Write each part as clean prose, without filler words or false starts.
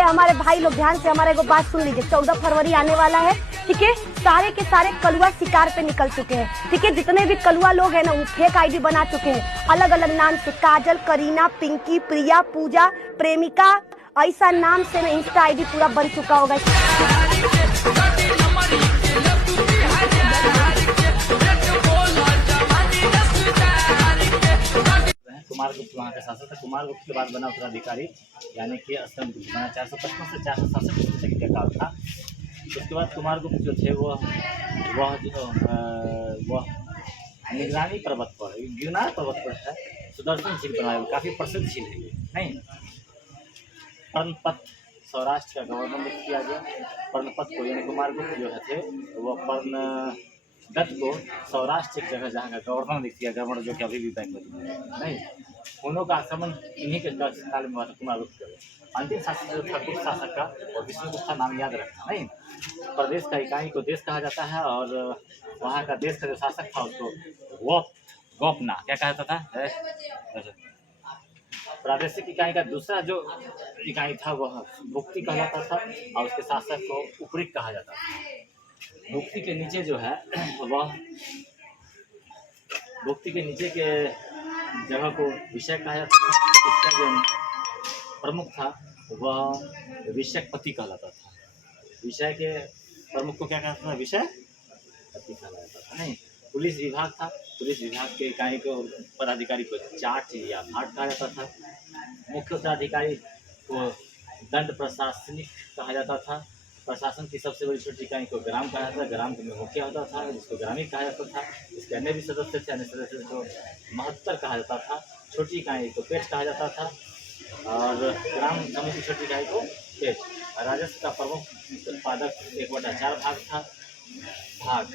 हमारे भाई लोग ध्यान से हमारे को बात सुन लीजिए। 14 फरवरी आने वाला है, ठीक है। सारे के सारे कलुआ शिकार पे निकल चुके हैं, ठीक है। जितने भी कलुआ लोग हैं ना वो फेक आईडी बना चुके हैं, अलग अलग नाम से, काजल, करीना, पिंकी, प्रिया, पूजा, प्रेमिका, ऐसा नाम से ना इंस्टा आईडी पूरा बन चुका होगा। कुमार गुप्त वहाँ का शासक था। कुमार गुप्त के बाद बना उत्तराधिकारी यानी कि असलम गुप्त बना 455 से 467 का काल था। उसके बाद कुमार गुप्त जो थे वह निगरानी पर्वत पर, गिरनार पर्वत पर है, सुदर्शन झील बनाया, काफ़ी प्रसिद्ध झील है ये, नहीं। पर्णपत सौराष्ट्र का गवर्नर नियुक्त किया गया। पर्णपत को यानी कुमार गुप्त जो है थे वह पर्ण दत्त को सौराष्ट्र एक जगह जहाँ का गवर्नर नियुक्त किया, गवर्नर जो कि अभी भी बैंक में नहीं। उन्हों का आक्रमण इन्हीं के काल में हुआ था कुमार गुप्त का। अंतिम शासक जो था गुप्त शासक का, और विष्णुगुप्त का नाम याद रखना, नहीं। प्रदेश का इकाई को देश कहा जाता है, और वहाँ का देश का जो शासक था उसको गोपना क्या कहता था। प्रादेशिक इकाई का दूसरा जो इकाई था वह भुक्ति कहलाता था, और उसके शासक को उपरिक कहा जाता था। भुक्ति के नीचे जो है वह भुक्ति के नीचे के जगह को विषय कहा जाता था। इसका जो प्रमुख था वह विषयपति कहलाता था। विषय के प्रमुख को क्या कहता था, विषय पति कहलाता था, नहीं। पुलिस विभाग था, पुलिस विभाग के इकाई को पदाधिकारी को चार्ज या भाट कहा जाता था। मुख्य उत्तराधिकारी को दंड प्रशासनिक कहा जाता था। प्रशासन की सबसे बड़ी छोटी इकाई को ग्राम कहा जाता था। ग्राम में मुखिया होता था जिसको ग्रामीण कहा जाता था। इसके अन्य भी सदस्य थे, अन्य सदस्य को महत्तर कहा जाता था। छोटी इकाई को पेट कहा जाता था, और ग्राम समिति छोटी इकाई को पेट। राजस्व का प्रमुख उत्पादक 1/4 भाग था। भाग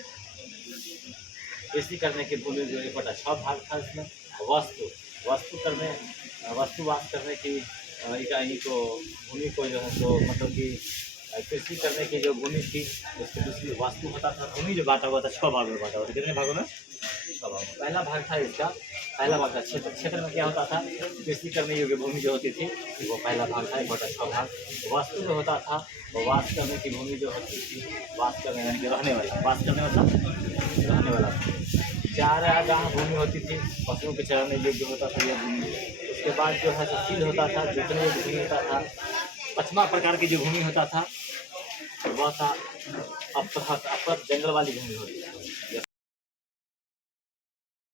कृषि करने की भूमि जो 1/6 भाग था। इसमें वस्तुवास करने की इकाई को भूमि को जो है तो मतलब कि कृषि करने की जो भूमि थी उसकी दूसरी वास्तु होता था। भूमि जो बांटा हुआ था 6 भागों में बांटा हुआ था। कितने भागों में? 6 भागों में। पहला भाग था इसका, पहला भाग था क्षेत्र में क्या होता था, कृषि करने योग्य भूमि जो होती थी वो पहला भाग था 1/6 भाग। वास्तु जो होता था वो वास करने की भूमि जो होती थी, वास करने यानी कि रहने वाला, वास करने मतलब रहने वाला। 4 गांव भूमि होती थी, पशुओं के चराने योग्य होता था यह भूमि। उसके बाद जो है सील होता था, जोतने योग्य भूमि होता था। 5वां प्रकार की जो भूमि होता था वह था अपहत जंगल वाली भूमि होती